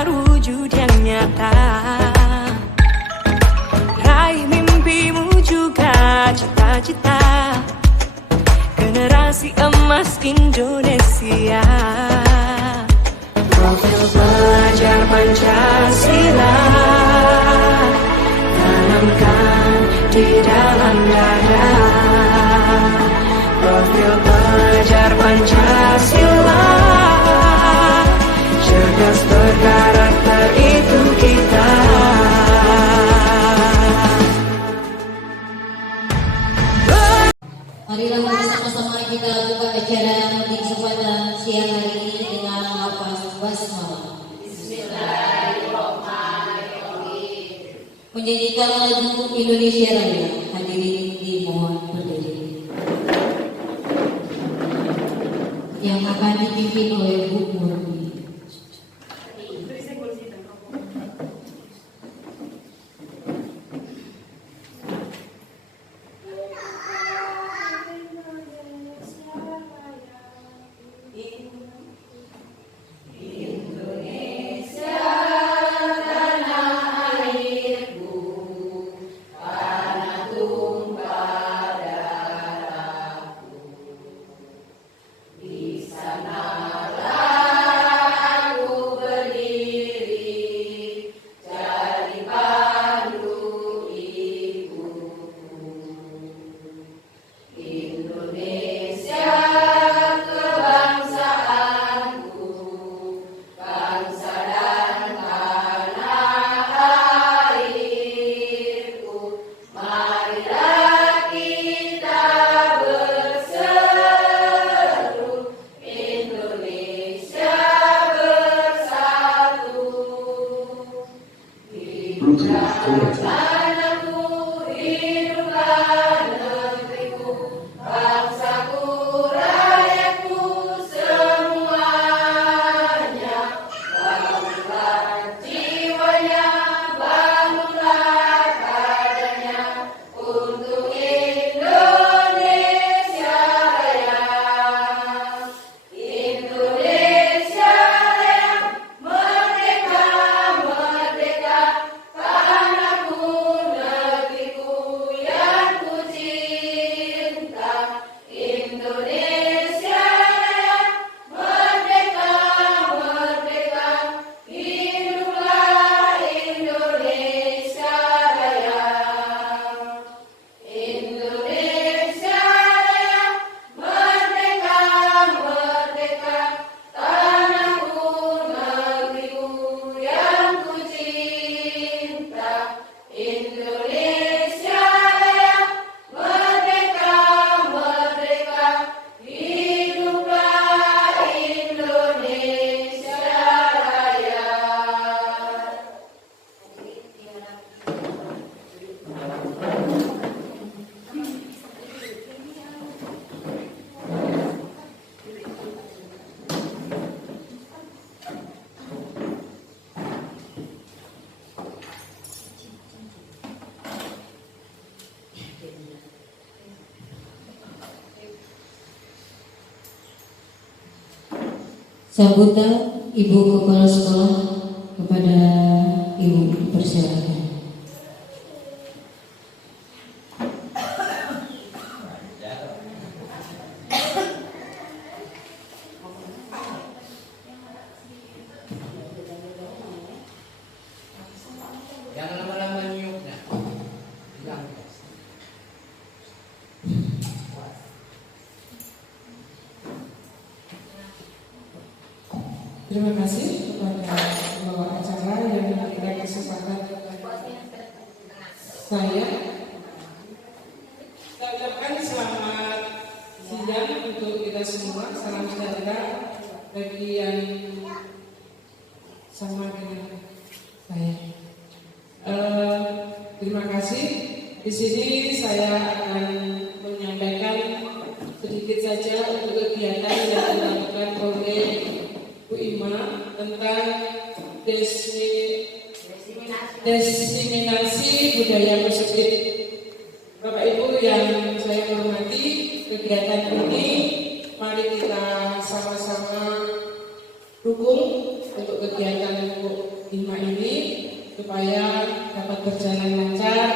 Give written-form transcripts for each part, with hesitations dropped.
terwujud yang nyata. Raih mimpimu juga cita-cita generasi emas Indonesia. Profil pelajar Pancasila tanamkan di dalam dada. Profil pelajar Pancasila cerdas berkarakter itu kita. Marilah bersama-sama kita lakukan acara di kesempatan siang hari ini dengan melafaz basmalah. Bismillahirrahmanirrahim. Menyanyikan lagu Indonesia Raya. Hadirin dimohon berdiri. Yang akan dipimpin oleh Bu Murni. Sambutan Ibu Kepala Sekolah kepada Ibu persilakan. Jangan lama-lama nyuknya. Terima kasih kepada pembawa acara yang memberikan kesempatan saya. Saya ucapkan selamat siang untuk kita semua. Salam sejahtera bagi yang sama dengan saya. Terima kasih. Di sini saya akan menyampaikan sedikit saja untuk kegiatan yang dilakukan oleh Bu Ima tentang diseminasi budaya positif. Bapak Ibu yang saya hormati, kegiatan ini mari kita sama-sama dukung untuk kegiatan dapat berjalan lancar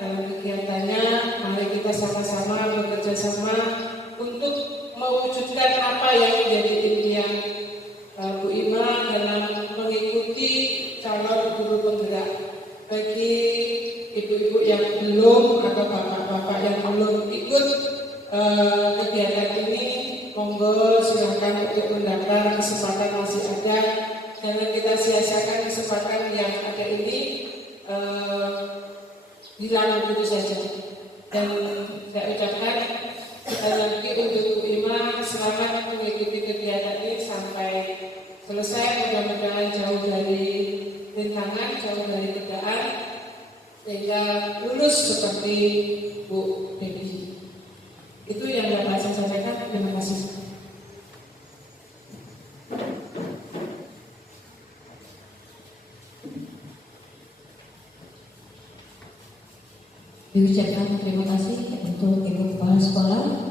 dalam kegiatannya. Mari kita sama-sama bekerja sama untuk mewujudkan apa yang menjadi impian Bu Ima dalam mengikuti calon guru penggerak. Bagi ibu-ibu yang belum atau bapak-bapak yang belum ikut kegiatan ini, monggo silahkan untuk mendaftar, kesempatan masih ada. Jangan kita sia-siakan kesempatan yang ada ini hilang begitu saja. Dan saya ucapkan sekali lagi untuk Bu Ima, selamat mengikuti kegiatan ini sampai selesai. Mudah-mudahan jauh dari rintangan, jauh dari godaan, sehingga lulus seperti Bu Devi. Itu yang dapat saya sampaikan. Terima kasih. Diucapkan terima kasih untuk Ibu Kepala Sekolah.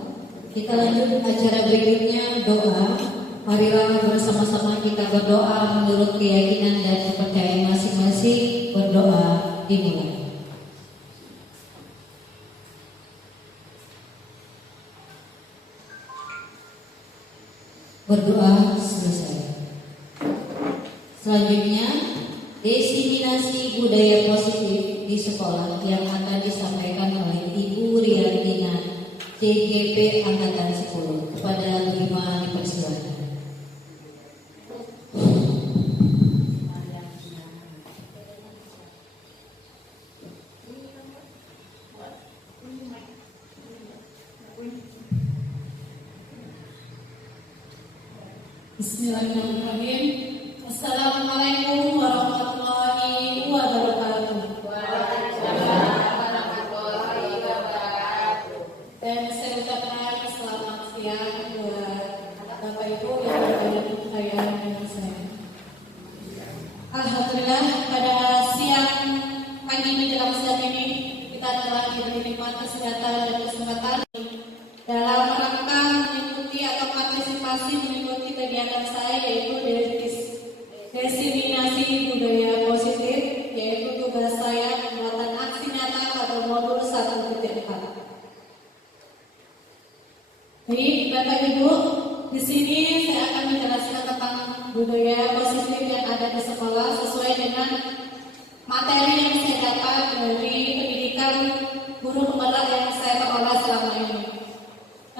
Kita lanjut acara berikutnya, doa. Marilah bersama-sama kita berdoa menurut keyakinan dan kepercayaan masing-masing. Berdoa dimulai. Berdoa selesai. Selanjutnya, diseminasi budaya positif di sekolah yang akan disampaikan oleh Ibu Riantina, CGP Angkatan 10. Kepada Bu Ima dipersilakan. Bismillahirrahmanirrahim. Assalamualaikum warahmatullahi wabarakatuh. Dan saya ucapkan selamat siang buat Bapak Ibu yang berada di saya dan saya. Alhamdulillah, pada siang pagi menjelang siang ini kita telah diberi nikmat kesehatan dan kesempatan dalam rangka mengikuti atau partisipasi mengikuti kegiatan saya, yaitu diseminasi budaya positif, yaitu tugas saya pembuatan aksi nyata pada modul 1.4. Baik, Bapak Ibu, di sini saya akan menjelaskan tentang budaya positif yang ada di sekolah sesuai dengan materi yang saya dapat dari pendidikan guru penggerak yang saya peroleh selama ini.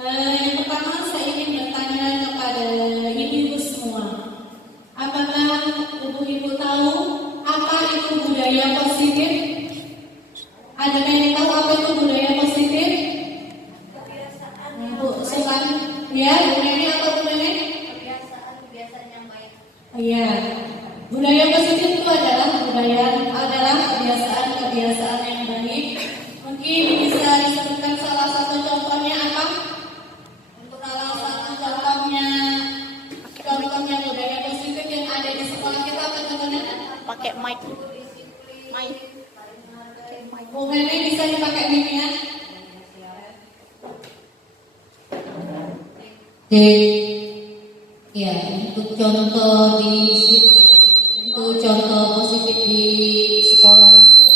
Yang pertama, saya ingin bertanya kepada ibu-ibu semua, apakah ibu-ibu tahu apa itu budaya positif? Adakah yang tahu apa itu budaya positif? Bu Susan, ya, Bu Neni atau Bu Neni? Kebiasaan yang baik. Iya, budaya positif itu adalah kebiasaan yang baik. Mungkin bisa disebutkan salah satu contohnya apa? Salah satu contohnya budaya positif yang ada di sekolah kita apa contohnya? Pakai mic. Bu Neni bisa dipakai mic-nya? Ya, untuk contoh positif di sekolah itu.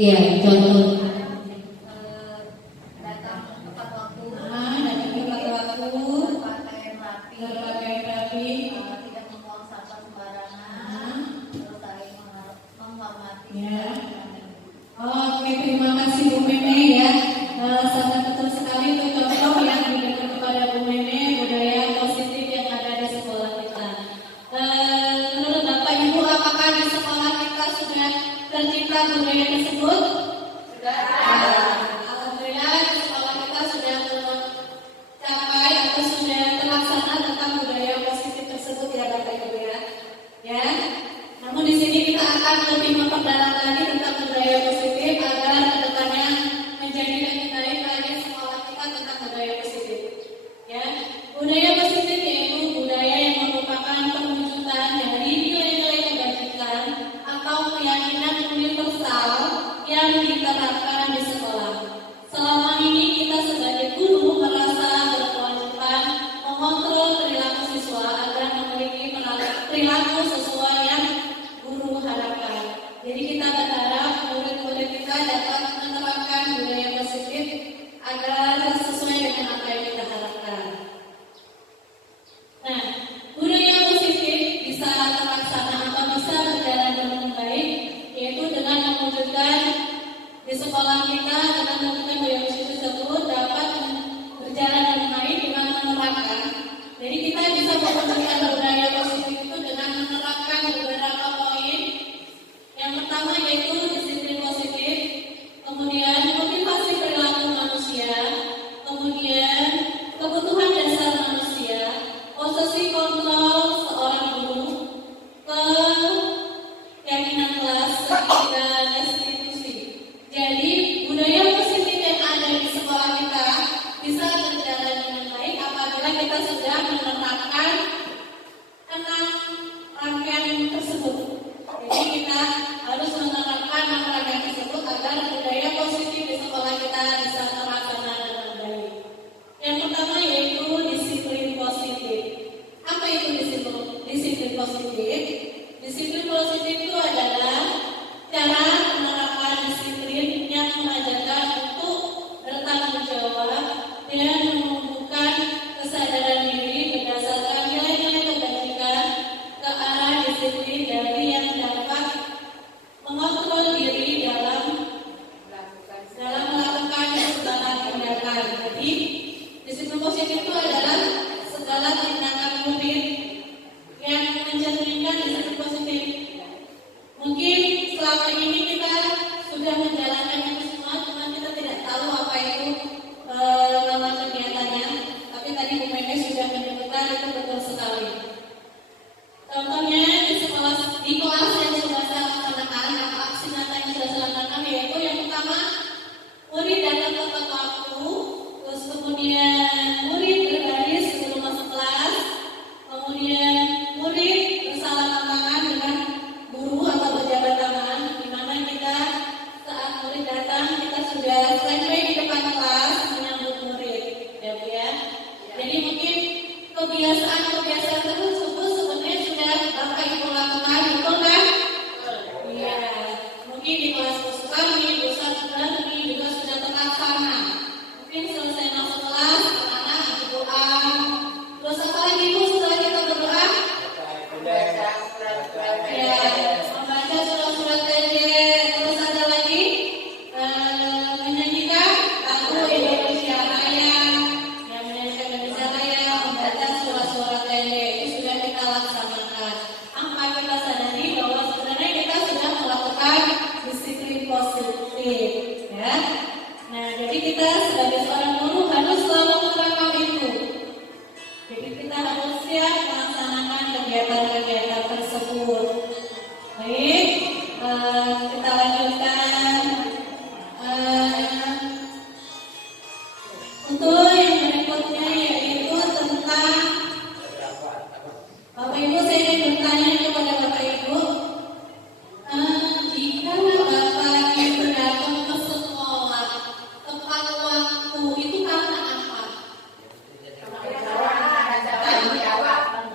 Ya, contoh. Datang tepat waktu, berpakaian rapi, tidak membuang sampah sembarangan, terus saling menghormati. Ya. Oke, terima kasih Bu Mene ya. Sangat betul sekali itu contoh yang diberikan kepada Bu Mene, budaya positif yang ada di sekolah kita. Menurut Bapak Ibu, apakah di sekolah kita sudah tercipta budaya tersebut? Sudah. Alhamdulillah, di sekolah kita sudah tercapai atau sudah terlaksana tentang budaya positif tersebut ya Bapak Ibu ya. Ya. Namun di sini kita akan lebih memperdalam lagi tentang budaya positif agar kedepannya siswa agar memiliki perilaku sesuai yang guru harapkan. Jadi kita berharap murid-murid kita dapat menerapkan budaya positif agar sesuai dengan apa yang kita harapkan. Nah, budaya positif bisa terlaksana atau bisa berjalan dengan baik, yaitu dengan mewujudkan di sekolah kita dengan mewujudkan budaya positif tersebut dapat berjalan dengan baik dengan menerapkan. Jadi kita bisa mewujudkan budaya positif itu dengan menerapkan beberapa poin. Yang pertama yaitu disiplin positif, kemudian motivasi perilaku manusia, kemudian kebutuhan dasar manusia, posisi kontrol seorang guru, keyakinan kelas, dan institusi. Jadi budaya positif yang ada di sekolah kita bisa berjalan dengan baik apabila kita sudah menerapkan 6 rangkaian tersebut. Jadi kita harus menerapkan 6 rangkaian tersebut agar budaya positif di sekolah kita bisa terlaksana dengan baik. Yang pertama yaitu disiplin positif. Apa itu disiplin positif? Disiplin positif itu adalah cara penerapan disiplin yang mengajarkan untuk bertanggung jawab dan menumbuhkan kesadaran diri berdasarkan nilai-nilai kebaikan ke arah disiplin dari yang dapat mengontrol diri dalam melakukan segala tindakan. Jadi disiplin positif itu adalah segala tindakan murid yang mencerminkan disiplin positif. Mungkin selama ini kita sudah menjalankan itu semua, cuma kita tidak tahu apa itu nama kegiatannya. Tapi tadi Bu Mende sudah menyebutkan itu betul sekali. Contohnya di kelas yang sudah saya laksanakan, atau aksi nyata yang sudah saya laksanakan, yaitu yang pertama murid datang tepat waktu, terus kemudian murid berbaris sebelum masuk kelas, kemudian murid bersalaman tangan dengan guru atau berjabat tangan, di mana kita saat murid datang kita sudah standby di depan kelas menyambut murid, ya Bu ya. Jadi mungkin kebiasaan tersebut sebenarnya sudah Bapak Ibu lakukan, betul kan? Iya. Mungkin di kelas kursus kami, dosa kami juga sudah terlaksana. Mungkin selesai masuk kelas, anak-anak berdoa. Terus apa lagi Bu setelah kita berdoa? Ya, membaca surat-surat pendek. Terus ada lagi menyanyikan lagu Indonesia Raya. Yang menyanyikan Indonesia Raya, membaca surat-surat pendek itu sudah kita laksanakan. Apa kita sadari bahwa sebenarnya kita sudah melakukan disiplin positif, ya. Nah, jadi kita sebagai seorang guru harus selalu menerapkan itu. Jadi kita harus siap melaksanakan kegiatan-kegiatan tersebut. Baik, kita lanjutkan. Untuk yang berikutnya yaitu tentang Bapak Ibu, saya ingin bertanya kepada Bapak Ibu, jika Bapak Ibu datang ke sekolah tepat waktu itu karena apa?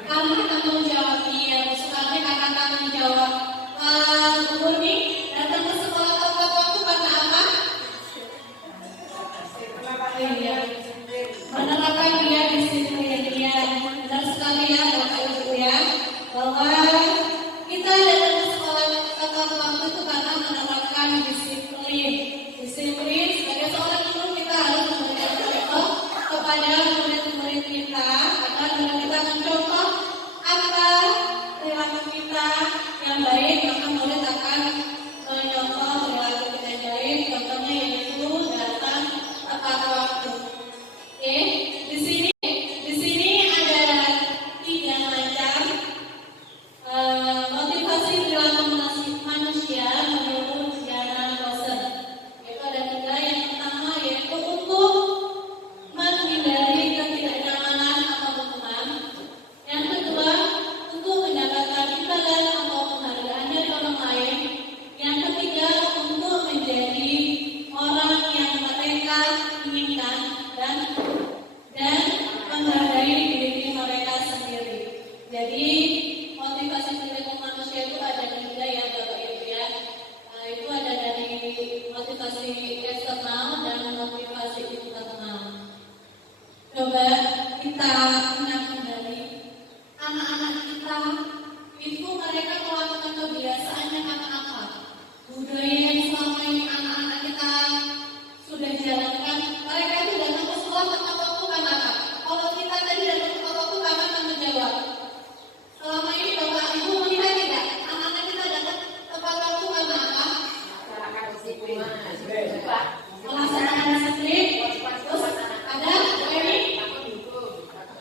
Karena tanggung jawab Jadi motivasi perilaku manusia itu ada tiga ya Bapak Ibu ya. Itu ada dari motivasi eksternal dan motivasi internal. Coba kita ingat kembali anak-anak kita itu mereka melakukan kebiasaannya karena apa? Budaya yang selama ini anak-anak kita sudah jalankan, mereka itu datang ke sekolah tepat waktu karena apa? Kalau kita tadi datang tepat waktu karena tanggung jawab. Selama ini Bapak Ibu melihat tidak? Anak-anak kita datang tepat waktu karena apa? Melaksanakan disiplin. Terus ada ini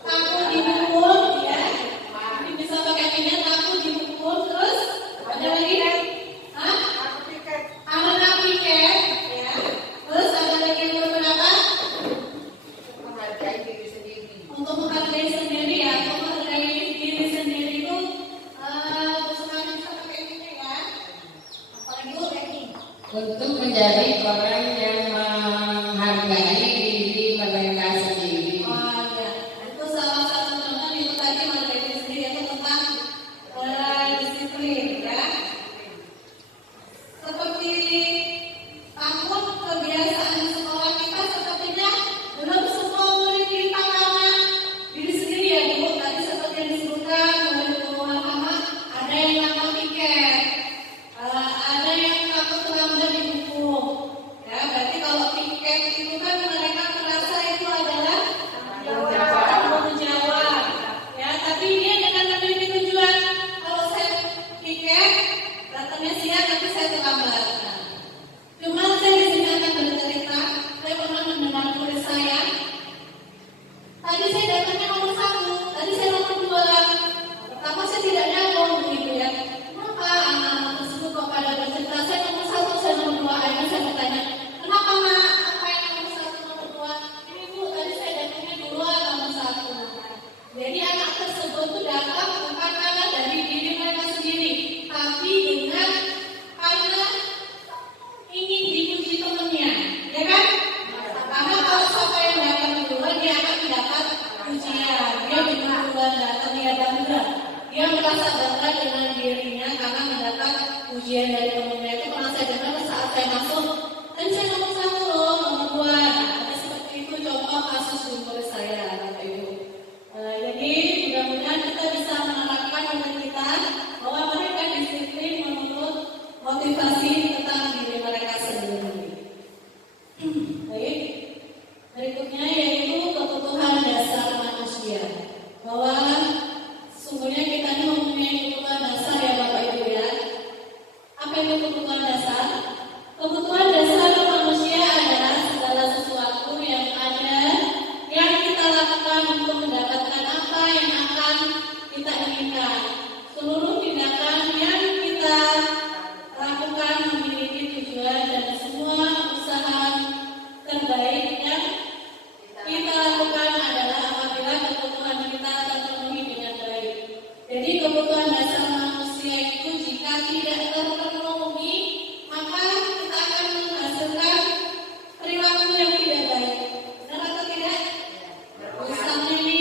takut dipukul, ya. Ini bisa pakai ini takut dipukul. Terus ada lagi? Hah? Amanah piket, ya. Terus ada lagi yang beberapa? Untuk menghargai sendiri ya, untuk menghargai diri sendiri itu sekarang bisa pakai ini ya. Apalagi lo ranking. Untuk menjadi orang yang menghargai diri mereka sendiri. Oh ya, itu salah satu contoh itu tadi menghargai diri sendiri itu tentang disiplin ya. Seperti takut kebiasaan di sekolah kita sepertinya belum semua murid kita karena diri sendiri ya Bu. Tadi seperti yang disebutkan murid Muhammad ada yang nakal piket, ada yang takut terlambat dihukum. Ya, berarti kalau piket itu kan mereka merasa itu adalah tanggung jawab. Ya, tapi dia dengan memiliki tujuan. Kalau saya piket, datangnya siang nanti saya terlambat. Nah, cuma saya di sini akan bercerita. Saya pernah mendengar murid saya. Tadi saya datangnya nomor 1, tadi saya nomor 2. Pertama saya tidak nyambung begitu ya. Kenapa anak-anak tersebut kok pada bercerita saya nomor 1, saya nomor 2? Akhirnya saya bertanya, kenapa nak? Apa yang nomor 1, nomor 2? Ini Bu, tadi saya datangnya duluan nomor 1. Jadi anak tersebut itu datang bukan karena dari diri mereka sendiri, tapi dengan karena ingin dipuji temannya, ya kan? Karena kalau siapa yang datang duluan dia akan mendapat pujian. Dia duluan datang dia bangga. Dia merasa bangga dengan dirinya karena mendapat pujian dari temannya. Itu pernah saya dengar saat saya masuk. Dan saya nomor 1 loh, nomor 2. Ada seperti itu contoh kasus di murid saya, Bapak Ibu. Jadi mudah-mudahan kita bisa menerapkan murid kita bahwa mereka disiplin menurut motivasi tentang diri mereka sendiri. Baik, berikutnya yaitu kebutuhan dasar manusia. Bahwa sungguhnya kita ini mempunyai kebutuhan dasar ya Bapak Ibu ya. Apa itu kebutuhan dasar? Kebutuhan dasar manusia adalah segala sesuatu yang ada yang kita lakukan untuk mendapatkan apa yang akan kita inginkan. Seluruh tindakan yang kita lakukan memiliki tujuan dan semua usaha terbaik yang kita lakukan adalah apabila kebutuhan kita terpenuhi dengan baik. Jadi kebutuhan dasar manusia itu jika tidak terpenuhi, maka kita akan menghasilkan perilaku yang tidak baik. Benar atau tidak? Misalnya ini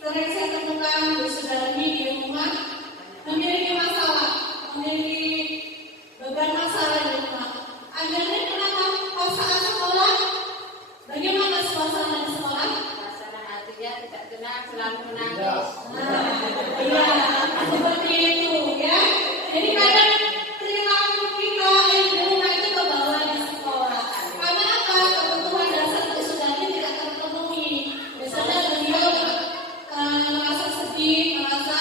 sering saya temukan saudara ini di rumah memiliki masalah, memiliki beban masalah di rumah. Akhirnya kenapa? Pas saat sekolah, bagaimana suasana di sekolah? Suasana hatinya tidak tenang, selalu menangis. Iya, seperti itu ya. Jadi kadang perilaku kita yang di rumah itu kebawa di sekolah. Karena apa? Kebutuhan dasar itu sudah tidak terpenuhi. Misalnya beliau merasa sedih, merasa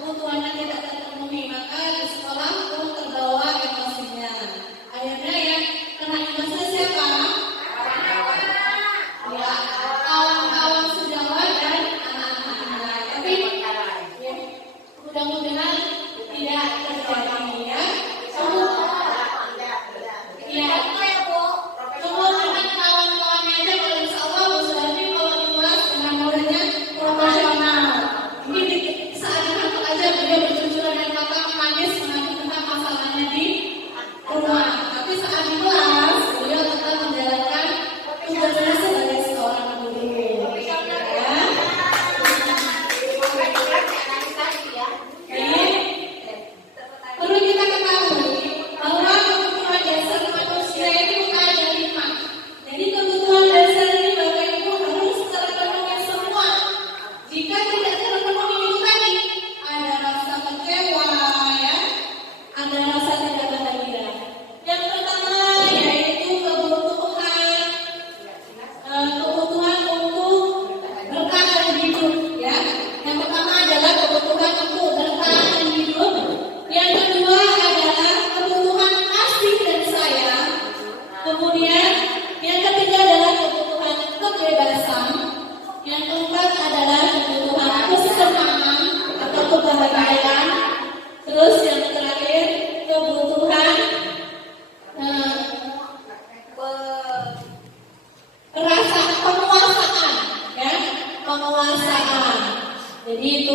kebutuhannya tidak terpenuhi, maka di sekolah pun terbawa emosinya. Akhirnya yang kena emosi siapa? Ya, kawan-kawan sejawat dan anak-anak. Tapi ya, mudah-mudahan tidak terjadi ya. Ya, cuma dengan kawan-kawannya aja kalau insya Allah Bu Sudarmi kalau di kelas dengan muridnya profesional. Ini di saat kantor aja beliau bercucuran dan kata manis mengaku tentang masalahnya di rumah. Tapi saat di kelas beliau tetap menjalankan tugasnya sebagai seorang guru. Ya.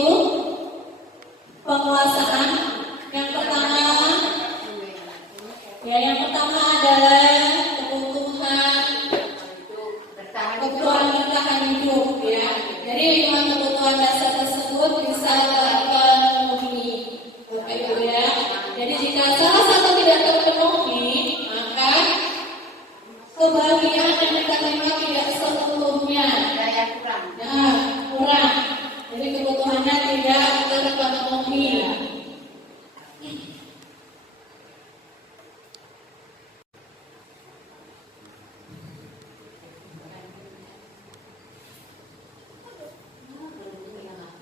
yaitu penguasaan. Yang pertama adalah kebutuhan bertahan hidup ya. Jadi 5 kebutuhan dasar tersebut bisa terpenuhi, Bapak Ibu ya. Jadi jika salah satu tidak terpenuhi, maka kebahagiaan yang kita terima tidak sepenuhnya. Kurang. Jadi kebutuhannya tidak terpenuhi.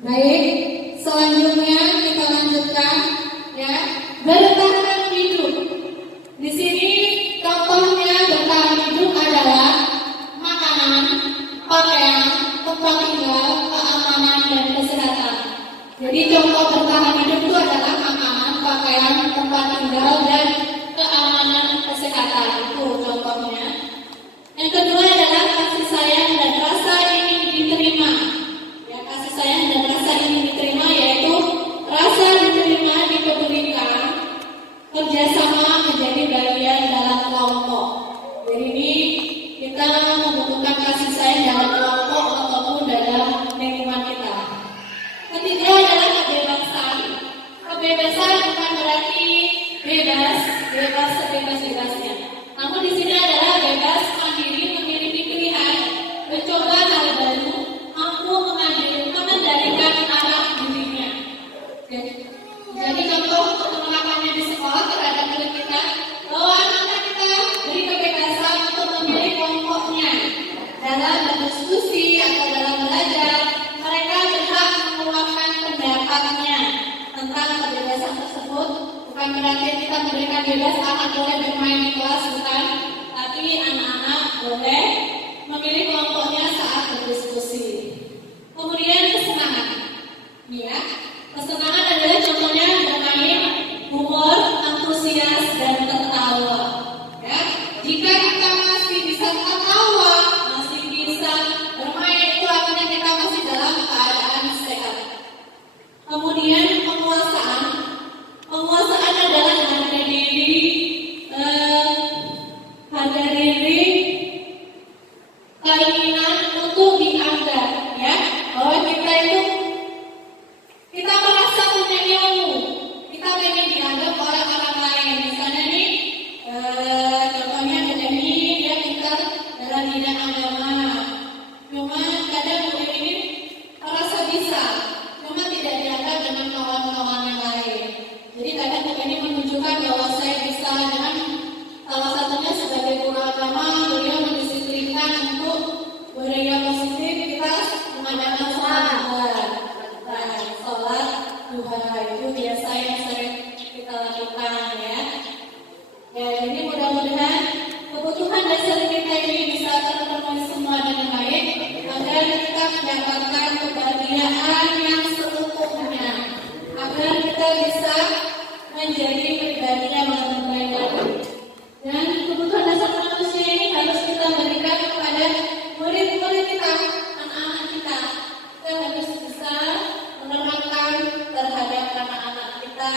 Baik, selanjutnya kita lanjutkan ya. Bertahan hidup. Di sini contohnya bertahan hidup adalah makanan, pakaian, tempat tinggal, keamanan dan kesehatan. Jadi contoh bertahan hidup itu adalah makanan, pakaian, tempat tinggal dan keamanan kesehatan. Itu contohnya. Yang kedua adalah kasih sayang dan rasa ingin diterima. Kasih sayang dan rasa ingin diterima yaitu rasa diterima, dipedulikan, kerjasama menjadi bagian dalam kelompok. Jadi ini kita membutuhkan kasih sayang dalam kelompok ataupun dalam lingkungan kita. Ketiga adalah kebebasan. Kebebasan bukan berarti bebas sebebas-bebasnya. Namun di sini adalah bebas mandiri, memiliki pilihan, mencoba hal baru, mampu mengendalikan arah dirinya. Jadi contoh untuk menerapkannya di sekolah terhadap diri kita, bahwa anak kita beri kebebasan untuk memilih kelompoknya dalam berdiskusi atau dalam belajar. Mereka berhak mengeluarkan pendapatnya tentang kebebasan tersebut. Bukan berarti kita memberikan bebas anak boleh bermain di kelas, bukan, tapi anak-anak boleh memilih kelompoknya saat berdiskusi. Kemudian kesenangan, ya. Kesenangan adalah contohnya bermain, humor, antusias dan tertawa. Ya. Jika kita masih bisa tertawa, masih bisa bermain, itu artinya kita masih dalam keadaan sehat. Kemudian penguasaan. Penguasaan adalah harga diri, keinginan untuk dianggap, ya. Bahwa kita merasa punya ilmu, kita ingin dianggap oleh orang lain. Misalnya nih, contohnya ini dia pintar dalam bidang agama, cuma kadang ini merasa bisa, cuma tidak dianggap dengan kawan-kawan yang lain. Jadi kadang ini menunjukkan bahwa saya bisa dengan salah satunya sebagai guru agama, beliau mendisiplinkan untuk budaya positif kita mengadakan sholat duha itu biasa yang sering kita lakukan ya. Ya, jadi mudah-mudahan kebutuhan dasar kita ini bisa terpenuhi semua dengan baik agar kita mendapatkan kebahagiaan yang seutuhnya, agar kita bisa menjadi pribadi yang lebih baik. Dan kebutuhan dasar manusia ini harus kita berikan kepada murid-murid kita, anak-anak kita. Kita harus bisa menerapkan terhadap anak-anak kita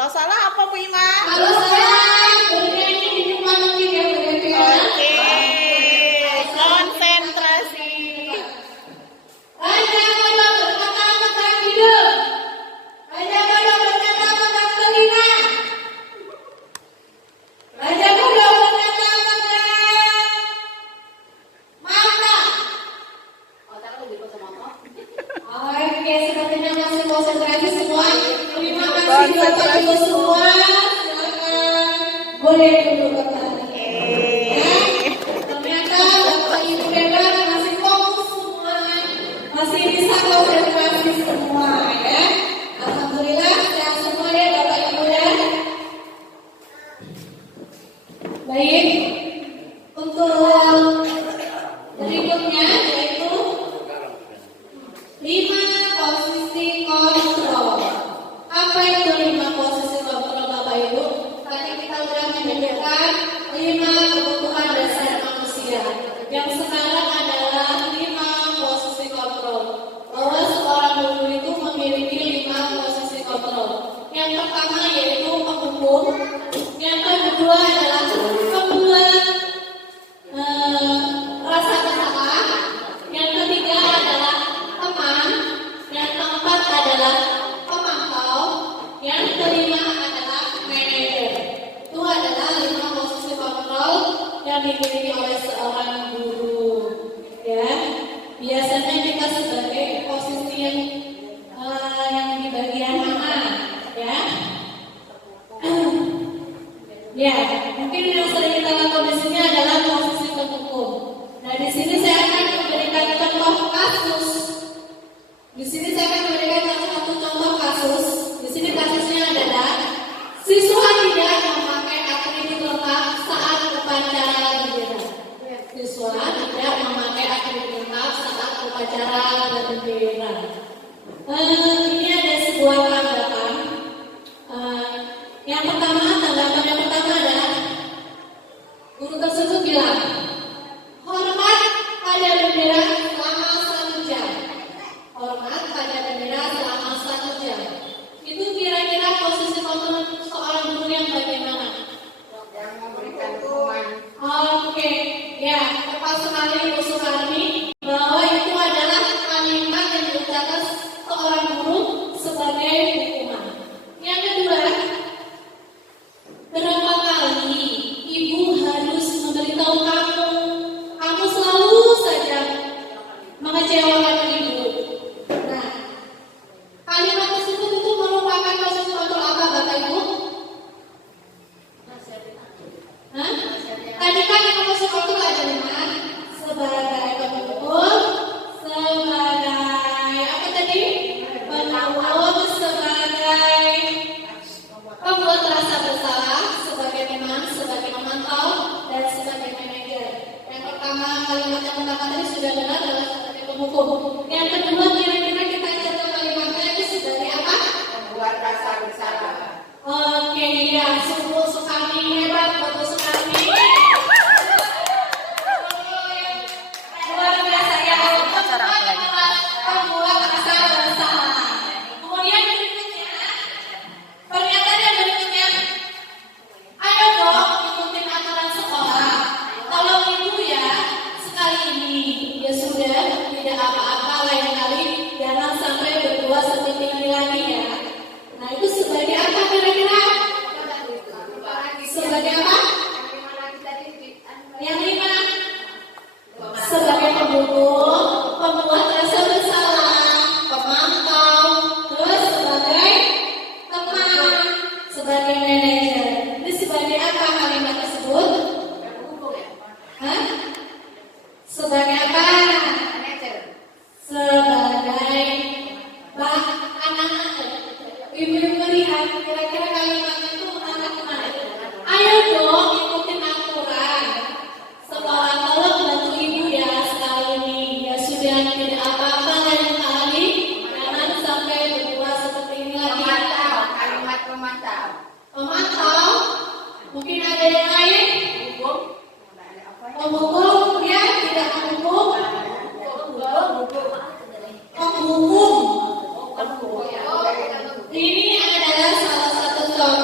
Kalau salah apa Bu Ima? Kalau salah, berikannya di depan mungkin ya begitu ya. Oke, konsentrasi. Raja Kodok berkata pegang hidung. Raja Kodok berkata pegang telinga. Raja Kodok berkata pegang mata. Oke, sepertinya masih konsentrasi semua. Terima kasih Bapak Ibu semua. Silakan boleh duduk kembali. Ya, ternyata Bapak Ibu hebat, masih fokus semua, masih bisa konsentrasi semua ya. Alhamdulillah sehat semua ya Bapak Ibu ya. Baik, untuk berikutnya yaitu 5 posisi kontrol. Apa itu 5 posisi kontrol Bapak Ibu? Tadi kita sudah menyebutkan 5 kebutuhan dasar manusia. Yang sekarang adalah 5 posisi kontrol. Bahwa seorang guru itu memiliki 5 posisi kontrol. Yang pertama yaitu penghukum. Yang kedua adalah pembuat rasa bersalah. Yang ketiga adalah teman. Yang keempat adalah pemantau. Yang kelima adalah manajer. Itu adalah 5 posisi kontrol yang dimiliki oleh seorang guru. Ya, biasanya kita sebagai posisi yang di bagian mana? Ya. Ya, mungkin yang sering kita lakukan di sini adalah posisi penghukum. Nah, di sini saya akan memberikan contoh kasus. Di sini saya akan memberikan satu contoh kasus. Di sini kasusnya adalah siswa tidak memakai atribut lengkap saat upacara bendera. Siswa tidak memakai atribut lengkap saat upacara bendera. Ini ada sebuah tanggapan. Yang pertama, tanggapan yang pertama adalah guru tersebut bilang, hormat pada bendera selama 1 jam. Hormat pada bendera selama 1 jam. Itu kira-kira posisi kontrol seorang guru yang bagaimana? Yang memberikan hukuman. Oke, ya, tepat sekali Ibu Sukarni bahwa itu adalah kalimat yang diucapkan seorang guru sebagai hukuman. Yang kedua, berapa kali Ibu harus memberitahu kamu selalu saja mengecewakan Ibu. Nah, kalimat tersebut itu merupakan posisi kontrol apa Bapak Ibu? Hah? Tadi kan yang posisi kontrol adalah sebagai penghukum, sebagai apa tadi? Penghukum, sebagai pembuat rasa bersalah, sebagai teman, sebagai memantau, dan sebagai manajer. Yang pertama, kalimat yang pertama tadi sudah benar adalah sebagai penghukum. Yang kedua, kira-kira kita catat kalimatnya itu sebagai apa? Membuat rasa bersalah. Oke, ya, sungguh sekali hebat, bagus sekali. Luar biasa ya, pembuat rasa bersalah. Kemudian berikutnya, pernyataan yang berikutnya, ayo dong ikutin aturan sekolah. Kalau Ibu ya, sekali ini ya sudah, tidak apa-apa, lain kali jangan sampai berbuat seperti ini lagi ya. Nah, itu sebagai apa kira-kira? Sebagai apa? Yang 5 sebagai penghukum, pembuat rasa bersalah, pemantau, terus sebagai teman, sebagai manajer. Ini sebagai apa kalimat tersebut? Hah? Sebagai apa? Sebagai anak-anak. Ibu melihat kira-kira kalimat itu anak kemana? Ayo dong ikutin aturan. Sekolah tolong bantu Ibu ya sekali ini. Ya sudah, tidak apa-apa lain kali. Jangan sampai berbuat seperti ini lagi. Memantau, kalimat memantau. Memantau. Mungkin ada yang lain? Hukum. Menghukum, ya tidak menghukum. Menghukum. Ini adalah salah satu contoh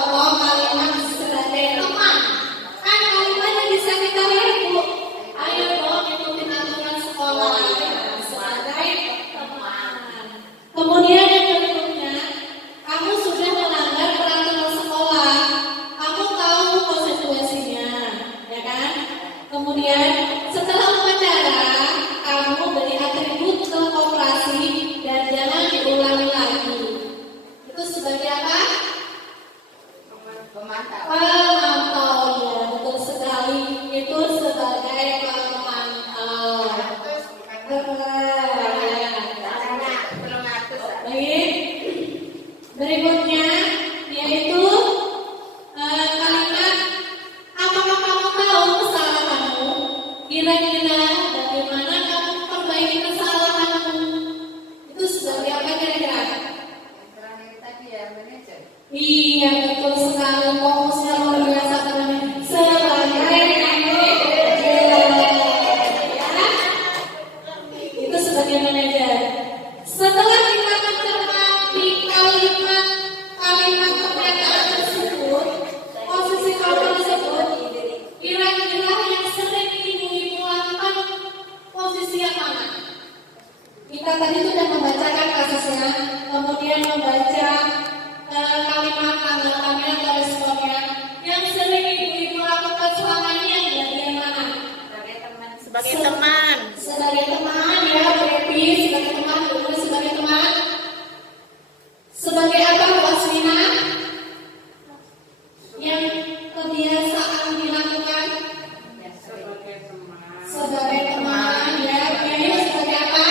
sekali, fokusnya luar biasa teman-teman. Sebagai manajer, ya. Itu sebagai manajer. Setelah kita mencermati kalimat pernyataan tersebut, posisi kontrol tersebut, kira-kira yang sering ibu-ibu lakukan posisi yang mana? Kita tadi sudah membacakan kasusnya, kemudian membaca kalimat tanggapannya dan responnya. Yang sering ibu-ibu lakukan selama ini yang bagian mana? Sebagai teman. Sebagai teman, ya, Bepi, sebagai teman, Bumi sebagai teman. Sebagai apa, Bu Asmina? Yang kebiasaan dilakukan Sebagai teman. sebagai teman, ya, Bepi sebagai apa?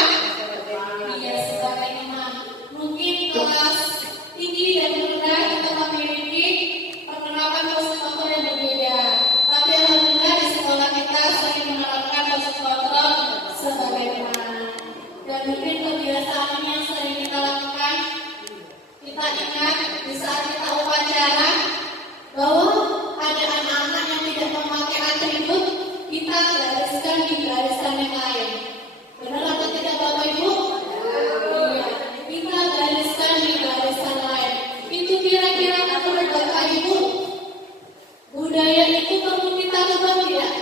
Iya, sebagai teman. Mungkin kelas tinggi dan rendah kita memiliki penerapan posisi kontrol yang berbeda. Tapi alhamdulillah di sekolah kita sering menerapkan posisi kontrol sebagai teman. Dan mungkin kebiasaan ini yang sering kita lakukan. Kita ingat di saat kita upacara bahwa ada anak-anak yang tidak memakai atribut, kita gariskan di barisan yang lain. Benar atau tidak Bapak Ibu? Iya. Kita gariskan di barisan lain. Itu kira-kira menurut Bapak Ibu, budaya itu perlu kita rubah tidak?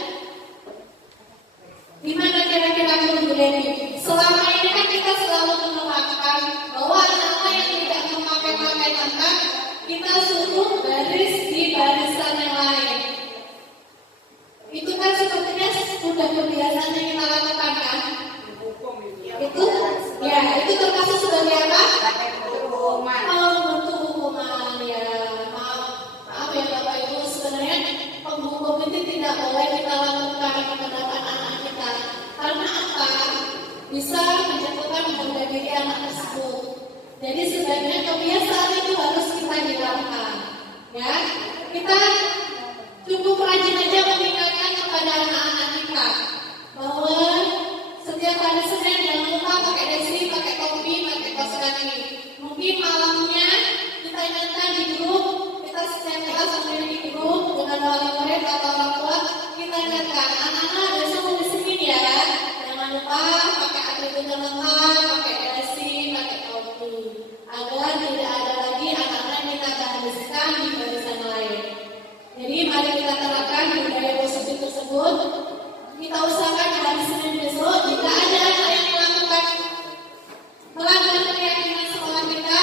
Gimana kira-kira menurut Bu Devi? Selama ini kan kita selalu menerapkan bahwa anak-anak yang tidak memakai tangga, kita suruh baris di barisan yang lain. Itu kan sepertinya sudah kebiasaan yang kita lakukan kan? Itu, ya, itu termasuk sebagai apa? Hukuman. Oh, bentuk hukuman, ya. Maaf ya Bapak Ibu, sebenarnya penghukum itu tidak boleh kita lakukan terhadap anak kita. Karena apa? Bisa menjatuhkan harga diri anak tersebut. Jadi sebenarnya kebiasaan itu harus kita hilangkan. Ya, kita cukup rajin aja mengingatkan kepada anak-anak kita bahwa setiap hari Senin jangan lupa pakai desi, pakai topi, pakai kaos kaki. Mungkin malamnya kita ingatkan di grup, kita setiap kelas memiliki grup dengan wali murid atau orang tua, kita ingatkan anak-anak besok disiplin ya. Jangan lupa pakai atribut yang lengkap, pakai dasi, pakai topi, agar tidak ada lagi anak-anak yang kita gariskan di barisan lain. Jadi mari kita terapkan budaya positif tersebut. Kita usahakan hari Senin besok jika ada anak yang melakukan melanggar keyakinan sekolah kita,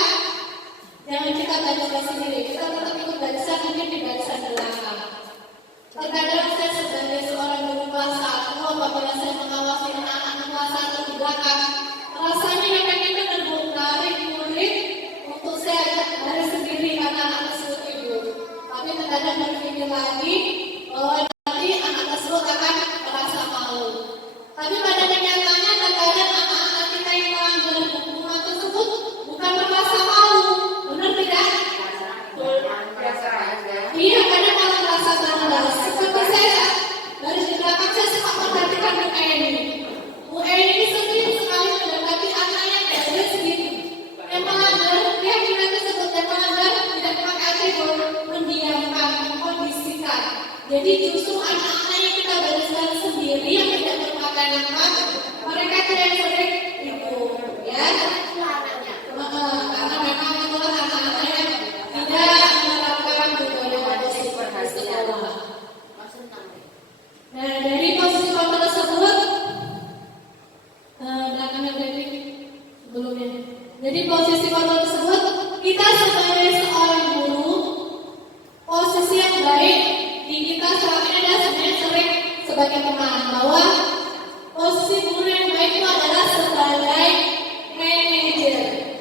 jangan kita gariskan sendiri. Kita tetap ikut barisan, mungkin di barisan belakang. Terkadang saya sebagai seorang guru kelas 1, apabila saya mengawasi anak-anak kelas 1 di belakang, rasanya yang pengen menarik murid untuk saya garis sendiri karena anak tersebut ibu. Tapi terkadang berpikir lagi bahwa nanti anak tersebut akan merasa malu. Tapi pada kenyataannya terkadang anak-anak kita yang melanggar hukuman tersebut bukan merasa malu, benar tidak? Biasa aja. Iya, kadang malah merasa bangga. Seperti saya, dari di belakang saya sempat memperhatikan Bu Eni. Bu Eni ini sendiri sekali mendekati anak yang dari segitu. Yang melanggar, keyakinan tersebut yang melanggar tidak pakai atribut, mendiamkan, mengkondisikan. Jadi justru anak-anak yang kita gariskan sendiri yang tidak berpakaian lengkap, mereka tidak yang sering ikut, ya. Karena memang itulah anak-anak yang tidak menerapkan budaya positif di sekolah. Nah, dari posisi kontrol tersebut, belakangnya berarti sebelumnya. Jadi posisi kontrol tersebut, kita sebagai seorang guru, posisi yang baik di kita saat ini adalah sebenarnya sering sebagai teman, bahwa posisi guru yang baik itu adalah sebagai manajer,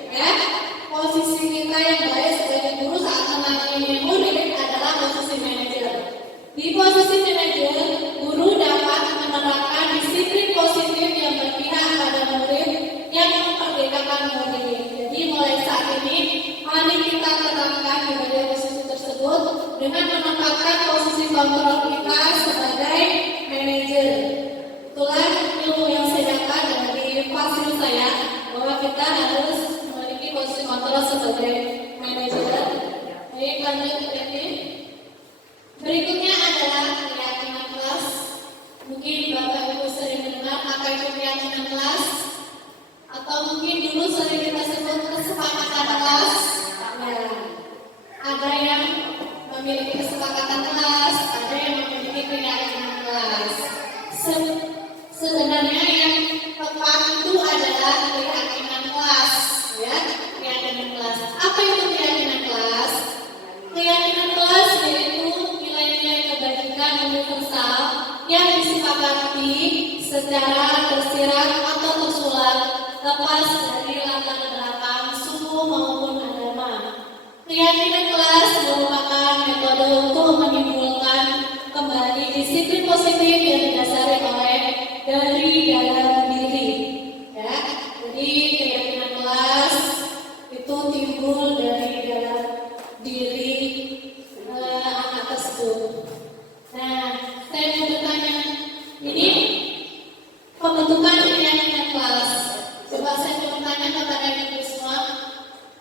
ya. Posisi kita yang baik sebagai guru saat menangani murid adalah posisi manajer. Di posisi manajer, guru dapat menerapkan disiplin positif yang berpihak pada murid yang memerdekakan murid. Jadi mulai saat ini, mari kita terapkan budaya positif tersebut dengan menempatkan posisi kontrol kita sebagai manajer. Itulah ilmu yang saya dapat dari fasil saya, bahwa kita harus memiliki posisi kontrol sebagai manajer. Baik, lanjut, memiliki kesepakatan kelas, ada yang memiliki keyakinan kelas. Sebenarnya yang tepat itu adalah keyakinan kelas, ya, keyakinan kelas. Apa itu keyakinan kelas? Keyakinan kelas yaitu nilai-nilai kebajikan universal yang disepakati secara tersirat atau tersurat lepas dari latar belakang suku maupun agama. Keyakinan kelas merupakan metode untuk menimbulkan kembali disiplin positif yang didasari oleh dari dalam diri. Ya, jadi keyakinan kelas itu timbul dari dalam diri anak tersebut. Nah, saya mau bertanya, ini pembentukan keyakinan kelas. Coba saya mau bertanya kepada ibu semua,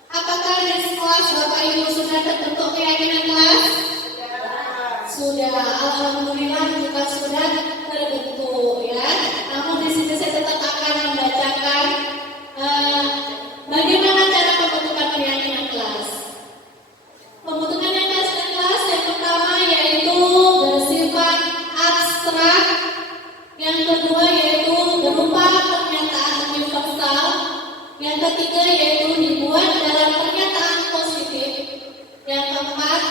apakah di kelas Bapak Ibu sudah terbentuk keyakinan kelas? Sudah, alhamdulillah juga sudah terbentuk, ya. Namun di sini saya tetap akan membacakan bagaimana cara pembentukan keyakinan kelas. Pembentukan keyakinan kelas yang pertama yaitu bersifat abstrak, yang kedua yaitu berupa pernyataan universal, yang ketiga yaitu dibuat dalam pernyataan positif, yang keempat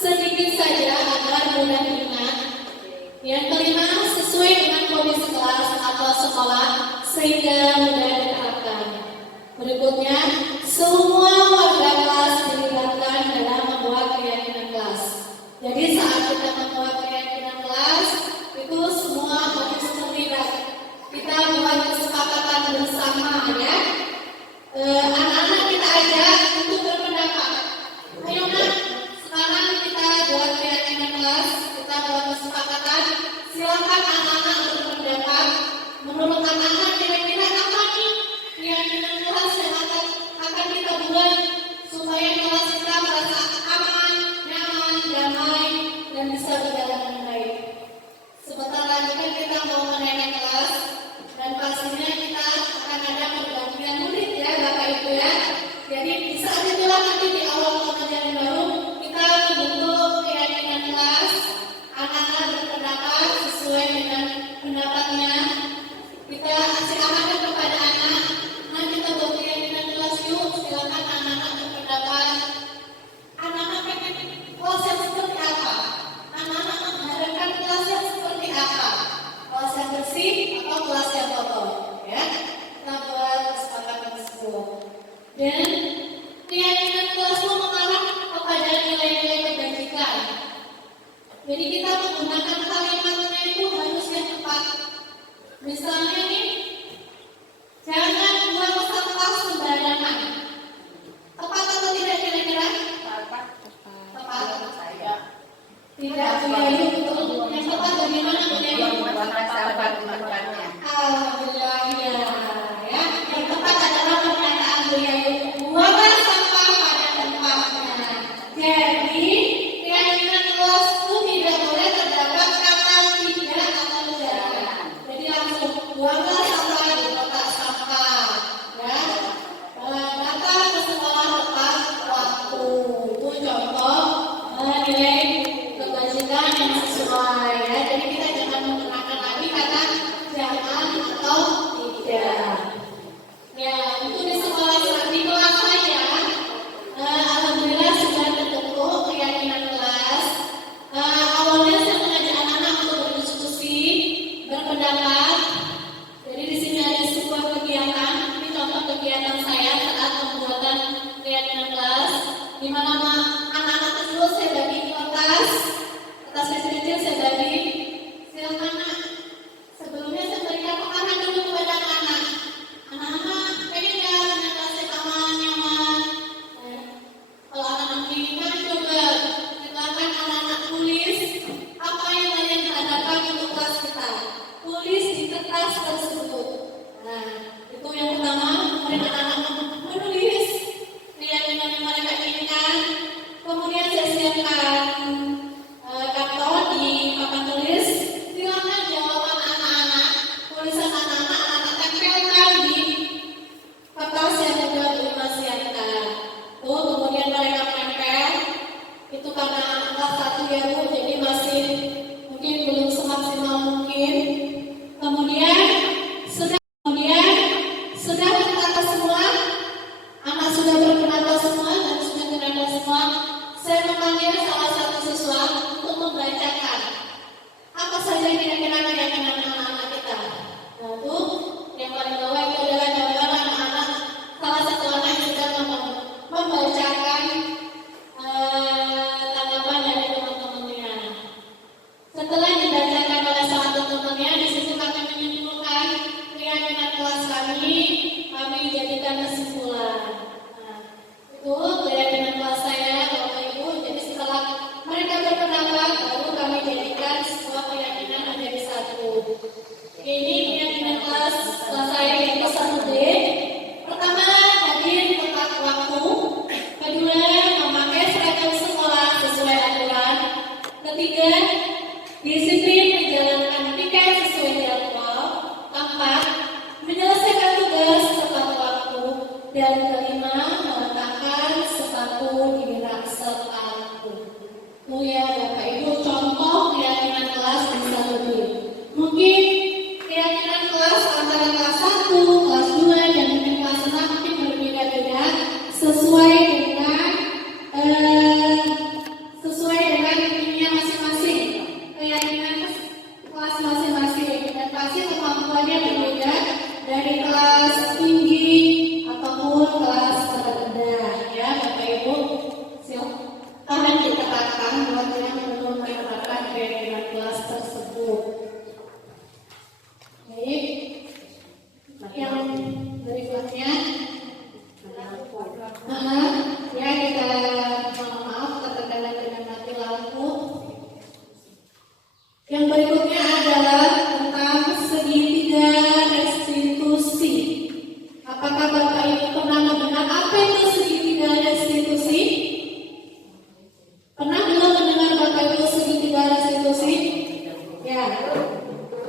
sedikit saja agar mudah diingat, yang kelima sesuai dengan kondisi kelas atau sekolah sehingga mudah diterapkan. Berikutnya, semua warga kelas dilibatkan dalam membuat keyakinan kelas. Jadi saat kita membuat keyakinan kelas, itu semua harus terlibat. Kita buat kesepakatan bersama, ya. Anak-anak kita ajak untuk berpendapat. Ayo nak, sekarang kita buat keyakinan kelas, kita buat kesepakatan. Silakan anak-anak berpendapat. Menurut anak-anak kira-kira apa nih keyakinan kelas yang akan kita buat supaya kelas kita merasa aman, nyaman, damai, dan bisa berjalan dengan baik. Sebentar lagi kan kita mau menaikkan kelas, dan pastinya kita akan ada pergantian murid, ya Bapak Ibu, ya. Jadi di saat itulah nanti di awal pengajaran baru kita membentuk keyakinan kelas, anak-anak berpendapat sesuai dengan pendapatnya. Kita kasih arahan kepada anak, nah kita buat keyakinan kelas yuk, silakan anak-anak berpendapat. Anak-anak pengen kelas yang seperti apa? Anak-anak mengharapkan kelas yang seperti apa? Kelas yang bersih atau kelas yang kotor? Ya, kita buat kesepakatan tersebut. Dan keyakinan kelas itu mengarah kepada nilai-nilai kebajikan. Jadi kita menggunakan kalimatnya itu harus yang tepat. Misalnya nih, jangan buang sampah sembarangan. Tepat atau tidak kira-kira? Tepat. Tidak, Buyayu, betul. Yang tepat bagaimana Buyayu? Alhamdulillah, ya. Yang tepat adalah pernyataan Buyayu. Buanglah sampah pada tempatnya. Jadi, keyakinan kelas itu tidak boleh terdapat kata tidak atau jangan. Jadi langsung buanglah sampah di kotak sampah, ya. Datang ke sekolah tepat waktu. Itu contoh nilai kebajikan yang sesuai, ya. Jadi kita jangan menggunakan lagi kata jangan atau tidak. Ya, itu di sekolah di kelas saya, alhamdulillah sudah terbentuk keyakinan kelas. Awalnya saya mengajak anak-anak untuk berdiskusi, berpendapat. Jadi di sini ada sebuah kegiatan, ini contoh kegiatan saya saat pembuatan keyakinan kelas, di mana anak-anak tersebut saya bagi kertas kecil saya bagi. Silakan nak. Sebelumnya saya berikan arahan dulu kepada anak-anak. Anak-anak pengen nggak punya kelas yang aman, nyaman? Kalau anak-anak menginginkan coba silakan anak-anak tulis apa yang kalian hadapkan untuk kelas kita. Tulis di kertas tersebut. Nah, itu yang pertama. Kemudian anak-anak menulis keyakinan yang mereka inginkan. Kemudian saya siapkan karton di papan tulis. Silakan jawaban anak-anak, tulisan anak-anak tempelkan di kertas yang sudah Ibu siapkan. Kemudian mereka menempel. Itu karena kelas 1 ya Bu, jadi masih mungkin belum semaksimal mungkin. Kemudian sudah berkata semua, anak sudah berkenal semua dan sudah berkenal semua. Saya memanggil salah satu siswa untuk membacakan apa saja kira-kira keyakinan anak-anak kita. Nah, itu yang paling bawah itu adalah jawaban anak-anak. Salah satu anak yang sudah membacakan tanggapan dari teman-temannya. Setelah dibacakan oleh salah satu temannya, di situ kami menyimpulkan keyakinan kelas kami jadikan kesimpulan. Nah, itu keyakinan kelas saya, Bapak Ibu. Jadi setelah mereka berpendapat, baru kami jadikan sebuah keyakinan menjadi satu. Ini keyakinan kelas saya yaitu 1D. Pertama, hadir tepat waktu. Kedua, memakai seragam sekolah sesuai aturan. Ketiga, disiplin menjalankan piket sesuai jadwal. Keempat, menyelesaikan tugas tepat waktu. Dan kelima, meletakkan sepatu di rak sepatu. Itu ya Bapak Ibu contoh keyakinan kelas di 1D. Mungkin keyakinan kelas antara kelas 1, kelas 2, dan mungkin kelas 6 mungkin berbeda-beda sesuai dengan ininya masing-masing, keyakinan kelas masing-masing, dan pasti kemampuannya berbeda dari kelas tinggi ataupun kelas terendah ya Bapak Ibu. Silahkan dikatakan buat yang belum mendapatkan keyakinan kelas tersebut. Baik, yang berikutnya, ya kita mohon maaf terkendala dengan mati lampu. Yang berikutnya adalah tentang segitiga restitusi. Apakah Bapak Ibu pernah mendengar apa itu segitiga restitusi? Pernah belum mendengar Bapak Ibu segitiga restitusi? Ya.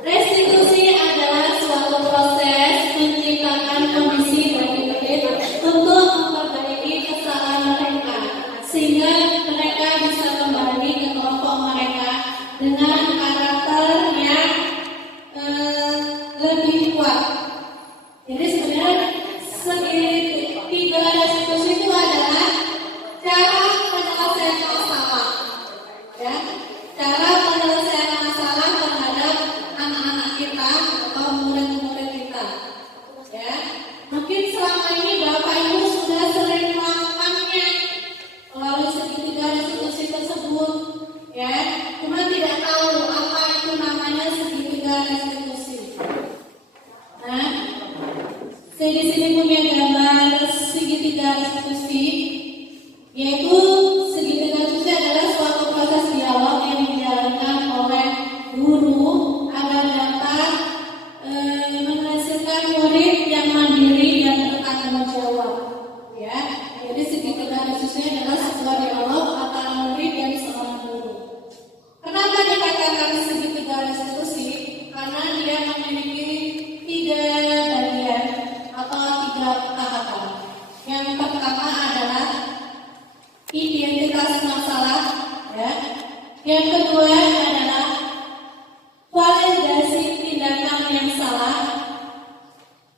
Restitusi adalah suatu proses menciptakan kondisi bagi murid untuk memperbaiki kesalahan mereka sehingga mereka bisa kembali ke kelompok mereka dengan karakter yang lebih kuat. Jadi sebenarnya segitiga restitusi itu adalah cara penyelesaian masalah, ya, cara penyelesaian masalah terhadap anak-anak kita atau murid-murid kita, ya. Mungkin selama ini Bapak Ibu sudah sering melakukannya melalui segitiga restitusi tersebut, ya. Cuma tidak tahu apa itu namanya segitiga restitusi. Nah, saya di sini punya gambar segitiga restitusi, yaitu segitiga restitusi adalah suatu proses dialog yang dijalankan oleh guru agar dapat menghasilkan murid yang mandiri dan bertanggung jawab. Ya, jadi segitiga restitusi adalah sebuah dialog antara murid dan seorang guru. Kenapa dikatakan segitiga restitusi? Karena dia memiliki 3 bagian atau 3 tahapan. Yang pertama adalah identitas masalah, ya. Yang kedua adalah validasi tindakan yang salah.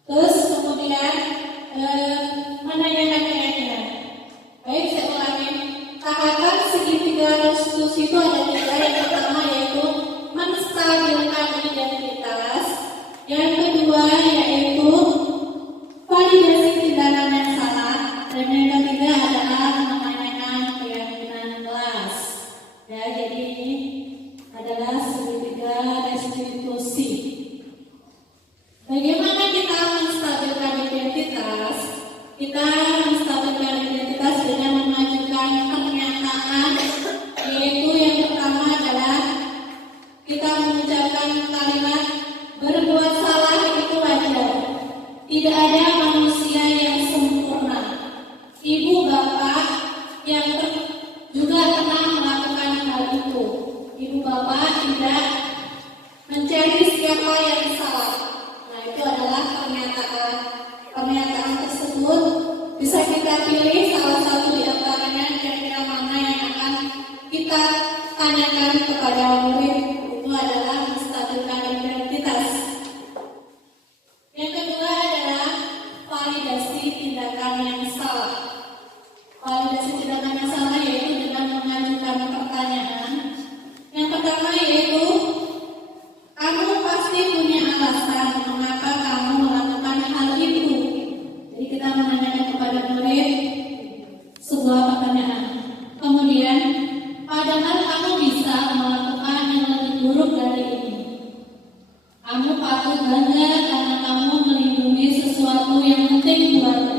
Terus kemudian menanyakan keyakinan. Baik, saya ulangi. Tahapan segitiga restitusi itu ada 3. Yang pertama yaitu menstabilkan identitas. Yang kedua yaitu validasi tindakan yang salah. Dan yang ketiga adalah menanyakan keyakinan kelas. Ya, jadi ini adalah segitiga restitusi. Bagaimana kita menstabilkan identitas? Kita menstabilkan identitas dengan mengajukan pernyataan, yaitu yang pertama tanyakan kepada murid itu adalah menstabilkan identitas. Yang kedua adalah validasi tindakan yang salah. Validasi tindakan yang salah yaitu dengan mengajukan pertanyaan. Yang pertama yaitu kamu pasti punya alasan mengapa kamu melakukan hal itu. Jadi kita menanyakan kepada murid sebuah pertanyaan. Kemudian, padahal kamu bisa melakukan yang lebih buruk dari ini. Kamu patut bangga karena kamu melindungi sesuatu yang penting buatmu.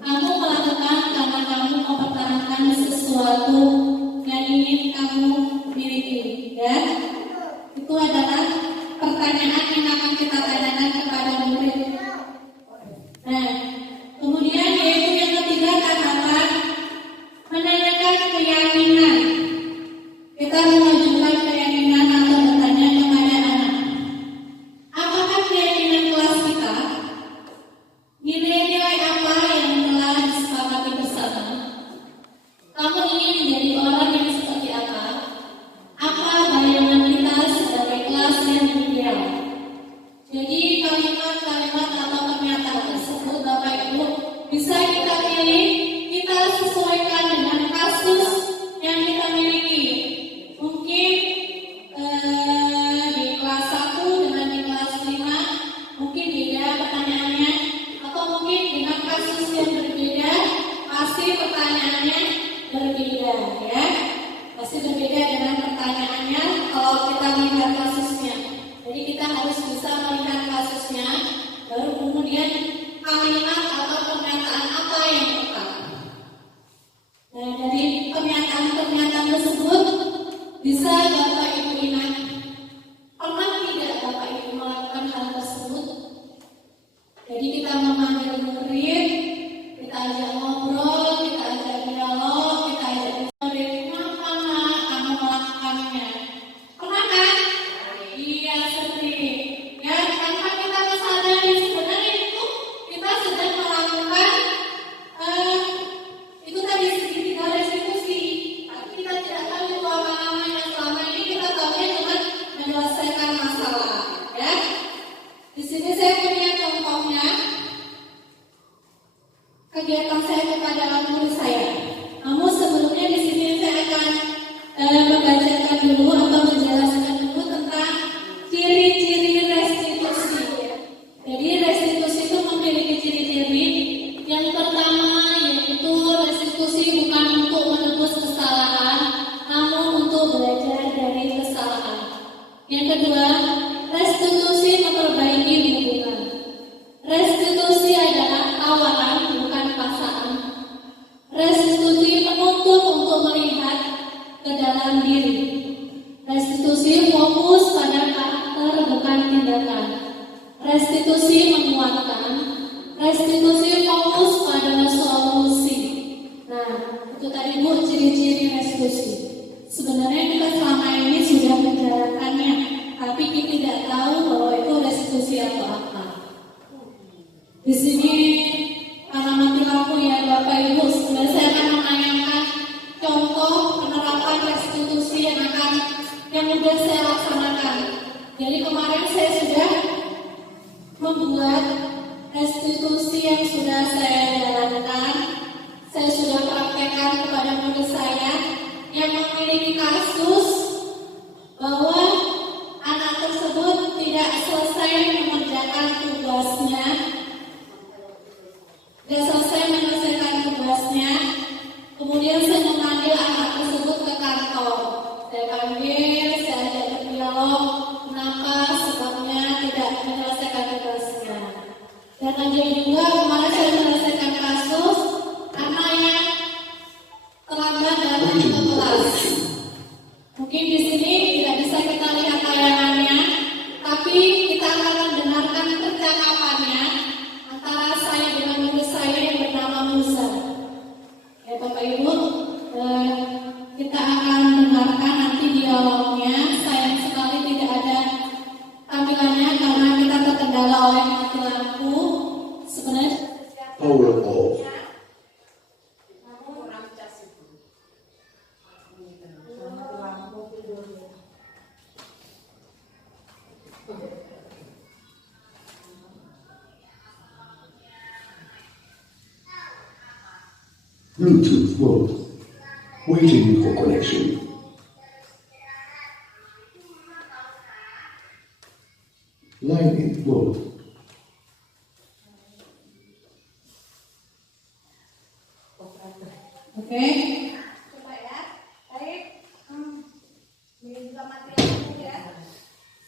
Kamu melakukan karena kamu mempertahankan sesuatu yang ingin kamu miliki. Ya, itu adalah pertanyaan yang akan kita tanyakan kepada murid. Nah, kemudian yaitu yang ketiga adalah menanyakan keyakinan. Kita mengajukan keyakinan atau bertanya kepada anak. Apakah keyakinan kelas kita? Nilai-nilai apa yang telah disepakati bersama? Kamu ingin menjadi orang yang seperti apa? Apa bayangan kita sebagai kelas yang ideal? Jadi kalimat-kalimat atau pernyataan tersebut Bapak Ibu bisa kita pilih, kita sesuaikan dengan kasus yang kita miliki. Mungkin di kelas 1 dengan di kelas 5 mungkin beda pertanyaannya, atau mungkin dengan kasus yang berbeda pasti pertanyaannya berbeda, ya. Pasti berbeda dengan pertanyaannya kalau kita melihat kasusnya. Jadi kita harus bisa melihat kasusnya, baru kemudian kalimat atau pernyataan apa yang tepat. Nah, dari pernyataan tersebut bisa Bapak Ibu ingat, pernah tidak Bapak Ibu melakukan hal tersebut? Jadi kita memanggil murid, kita ajak ngobrol, kita ajak dialog, kita ajak murid, kenapa kamu melakukannya? Pernah kan? Iya, sering. Ya, tanpa kita sadari sebenarnya itu kita sedang melakukan itu tadi segitiga restitusi. Tapi kita tidak tahu itu apa namanya. Selama ini kita tahunya dengan menyelesaikan masalah. Ya, di sini saya punya contohnya kegiatan saya kepada murid saya. Namun sebelumnya di sini saya akan membacakan dulu atau menjelaskan dulu tentang ciri-ciri restitusi. Jadi restitusi itu memiliki ciri-ciri. Yang pertama yaitu restitusi bukan untuk menebus kesalahan, namun untuk belajar dari kesalahan. Yang kedua, restitusi memperbaiki hubungan. Restitusi adalah tawaran bukan paksaan. Restitusi menuntut untuk melihat ke dalam diri. Restitusi fokus pada karakter bukan tindakan. Restitusi menguatkan. Restitusi fokus pada solusi. Nah, itu tadi Bu ciri-ciri restitusi. Sebenarnya kita selama ini sudah menjalankannya, tapi kita tidak tahu bahwa itu restitusi atau apa. Di sini karena mati lampu ya Bapak Ibu, sebenarnya saya akan menayangkan contoh penerapan restitusi yang sudah saya laksanakan. Jadi kemarin saya sudah membuat restitusi yang sudah saya jalankan. Saya sudah praktekkan kepada murid saya yang memiliki kasus bahwa anak tersebut tidak selesai mengerjakan tugasnya, tidak selesai menyelesaikan tugasnya. Kemudian saya memanggil anak tersebut ke kantor. Saya panggil, saya ajak berdialog, kenapa sebabnya tidak menyelesaikan tugasnya. Dan ajak juga kemarin saya menyelesaikan kasus anaknya terlambat dalam ke kelas. Mungkin di sini tidak bisa kita lihat tayangannya, tapi kita akan mendengarkan percakapannya antara saya dengan murid saya yang bernama Musa. Ya Bapak Ibu, kita akan dengarkan nanti dialognya. Sayang sekali tidak ada tampilannya karena kita terkendala oleh mati lampu. Sebenarnya Kurang cas itu. Bluetooth mode. Waiting for connection. Line in mode. Oke. Coba ya. Baik. Ini juga mati lampu ya.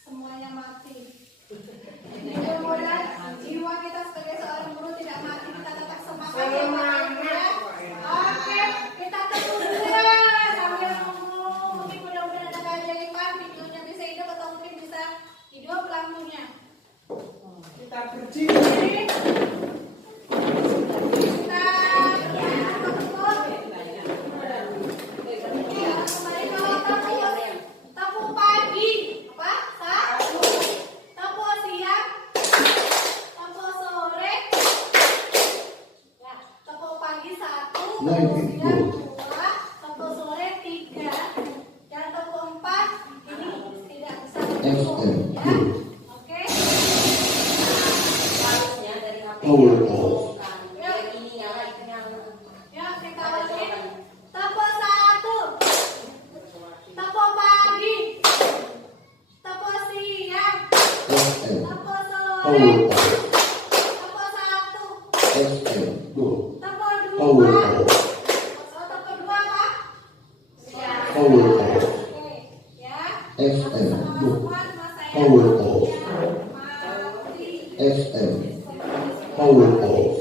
Semuanya mati. Mudah-mudahan jiwa kita sebagai seorang guru tidak mati, kita tetap semangat ya Pak ya. Oke, kita tunggu dulu ya sambil nunggu. Mungkin mudah-mudahan ada keajaiban, videonya bisa hidup atau mungkin bisa hidup lampunya. Kita berdiri. Line in mode. Tepuk sore 3 dan tepuk 4 ini tidak bisa FM ya. mode. Oke. Power off. Ya, kita ulangi. Tepuk 1. Tepuk pagi. Tepuk siang. FM. Tepuk sore. Power off. Tepuk 1. FM mode. Tepuk 2. Power off. Tepuk 2 Pak. Power off. Oke, ya. FM mode. Teman-teman, Mas saya. Power off. Mati. FM. Power off.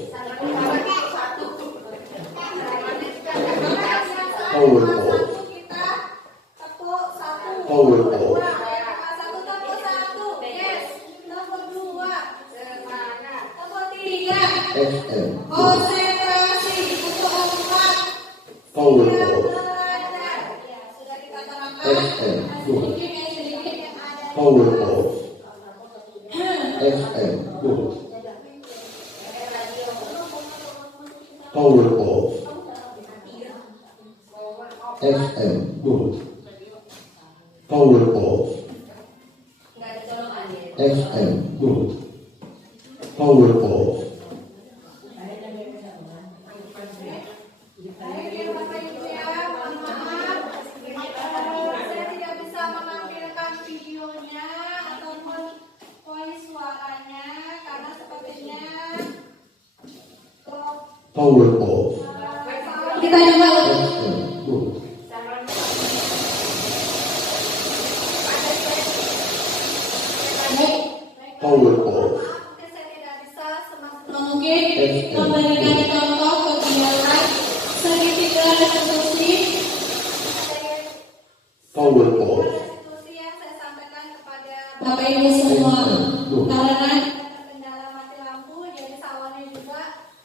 Power off. Kita tepuk 1. Power off. 1 tepuk 1. Yes. Tepuk 2. Tepuk 3. FM mode. Konsentrasi. Tepuk 4. Power Kita off. belajar. Ya, sudah kita terangkan. FM mode. Sedikit yang ada. Power off. FM mode. Power off. FM mode. Power off. FM mode. Power off. Baik ya Bapak Ibu ya, mohon maaf. Saya tidak bisa menampilkan videonya ataupun voice suaranya karena sepertinya Power off. Kita coba FM mode. Power off. mungkin saya tidak bisa semaksimal mungkin memberikan contoh kegiatan segitiga restitusi. Power off. restitusi yang saya sampaikan kepada Bapak Ibu semua, karena terkendala mati lampu, jadi sawannya juga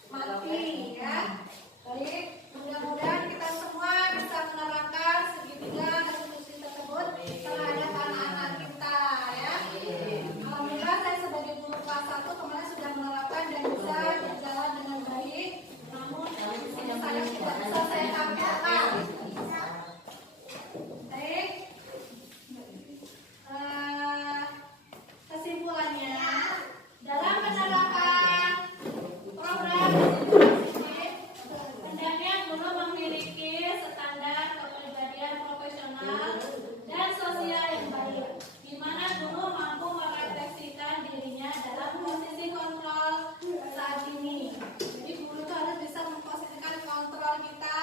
mati ya. Baik, mudah-mudahan kita semua bisa menerapkan segitiga restitusi tersebut terhadap anak-anak kita ya. Alhamdulillah saya sebagai guru kelas 1 kemarin sudah menerapkan dan bisa berjalan dengan baik. Namun di sini saya tidak bisa saya tampilkan. Baik. Kesimpulannya, dalam menerapkan program hendaknya guru memiliki standar kepribadian profesional dan sosial yang baik, di mana guru mampu merefleksikan dirinya dalam posisi kontrol saat ini. Jadi guru itu harus bisa memposisikan kontrol kita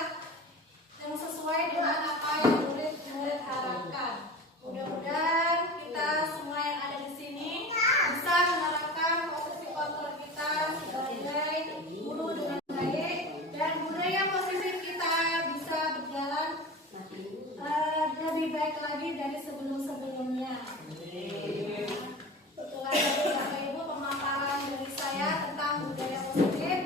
yang sesuai dengan apa yang murid-murid harapkan. Mudah-mudahan kita semua yang ada di sini bisa menerapkan posisi kontrol kita sebagai guru dengan baik dan budaya positif kita bisa berjalan lebih baik lagi dari sebelum-sebelumnya. Itulah dari Bapak Ibu pemaparan dari saya tentang budaya positif.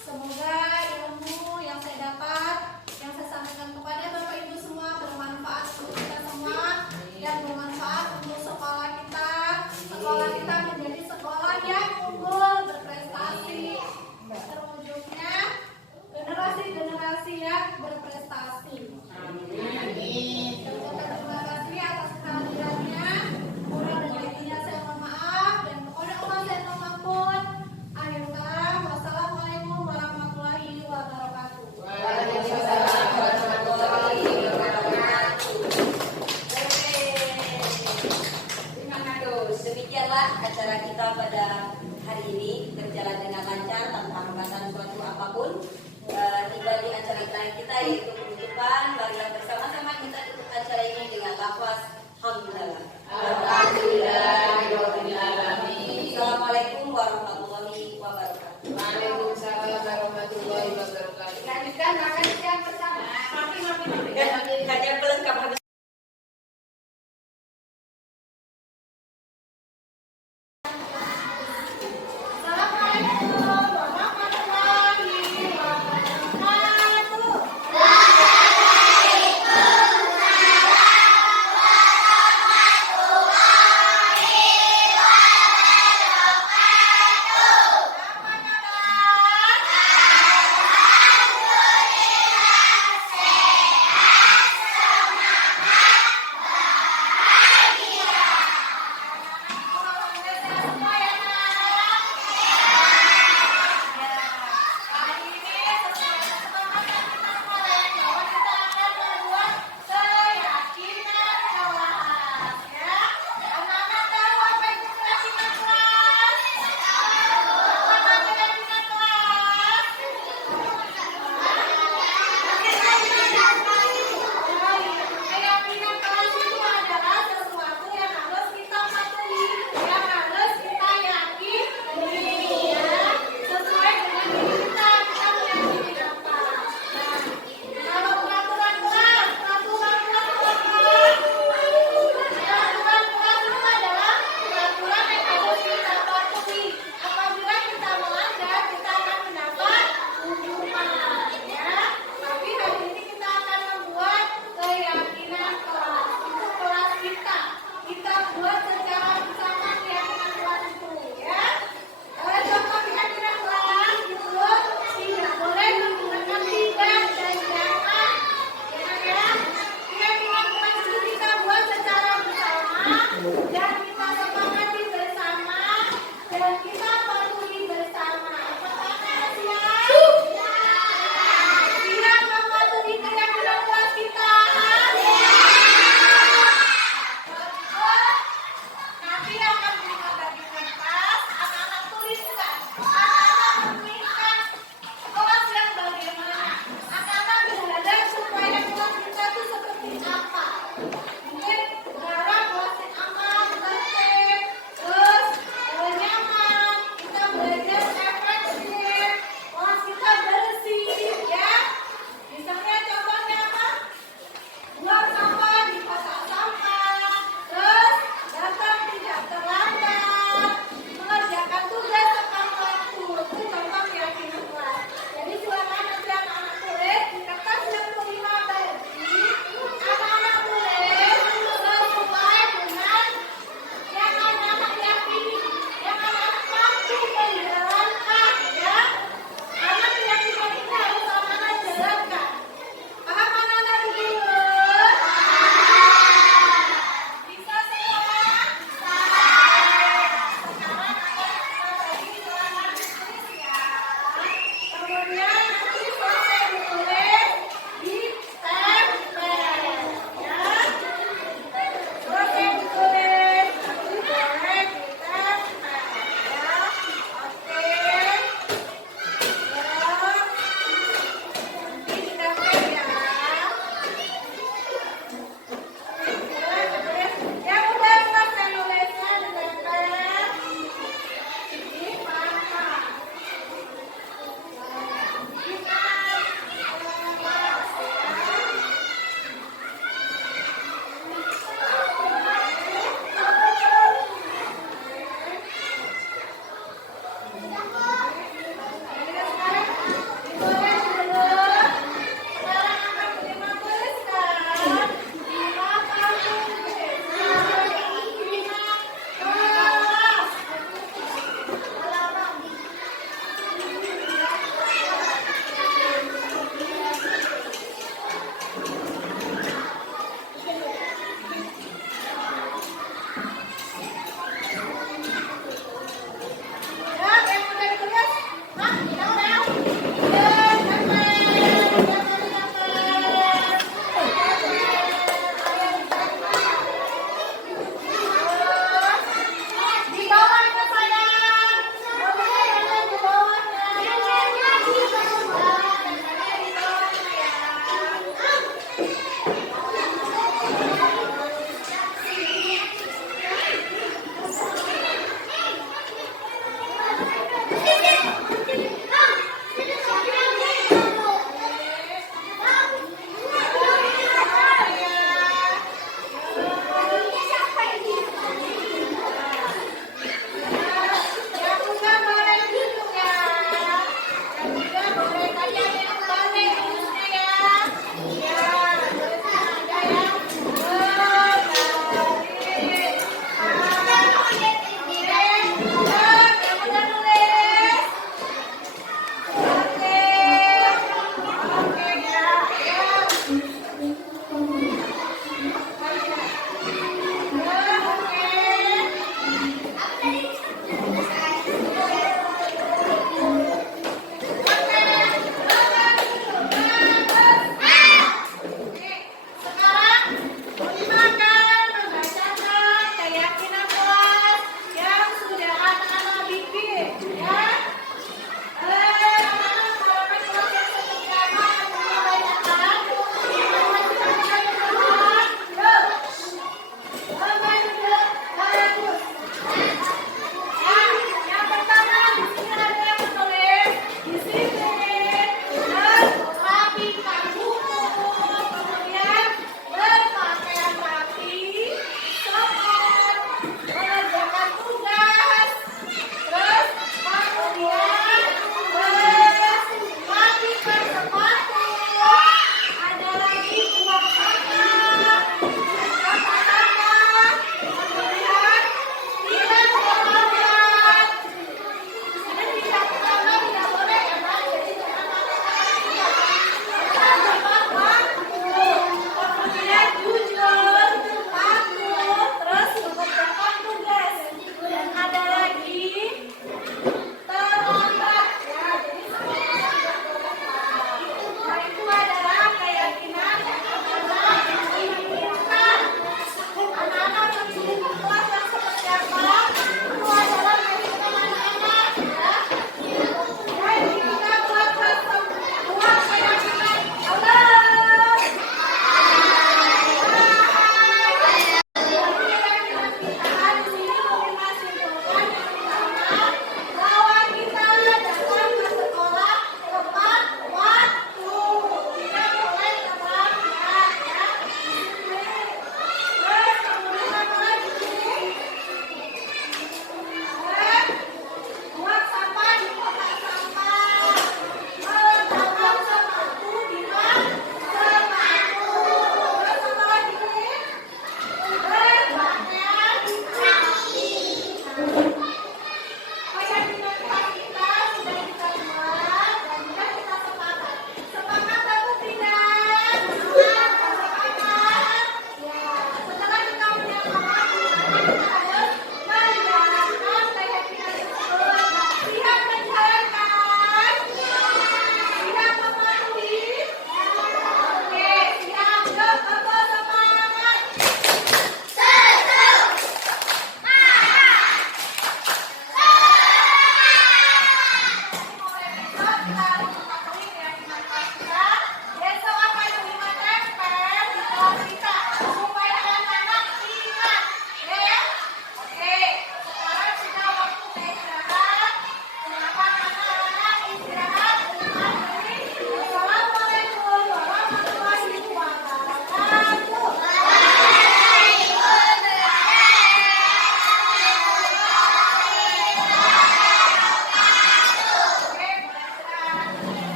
Semoga ilmu yang saya dapat, yang saya sampaikan kepada Bapak Ibu semua bermanfaat untuk kita semua dan bermanfaat untuk sekolah kita. Sekolah kita menjadi sekolah yang unggul, berprestasi. Terwujudnya generasi-generasi yang berprestasi. Terima kasih atas kehadiran Assalamualaikum warahmatullahi wabarakatuh. Waalaikumsalam warahmatullahi wabarakatuh. Lanjutkan makan siang bersama. Hanya pelengkap habis. Assalamualaikum warahmatullahi wabarakatuh. Keyakinan kelas itu adalah sesuatu yang harus kita patuhi, yang harus kita yakini, ya. Sesuai dengan diri kita meyakini apa. Nah, kalau peraturan kelas itu adalah peraturan yang harus kita patuhi. Apabila kita melanggar, kita akan mendapat hukuman, ya. Tapi hari ini kita akan membuat keyakinan kelas.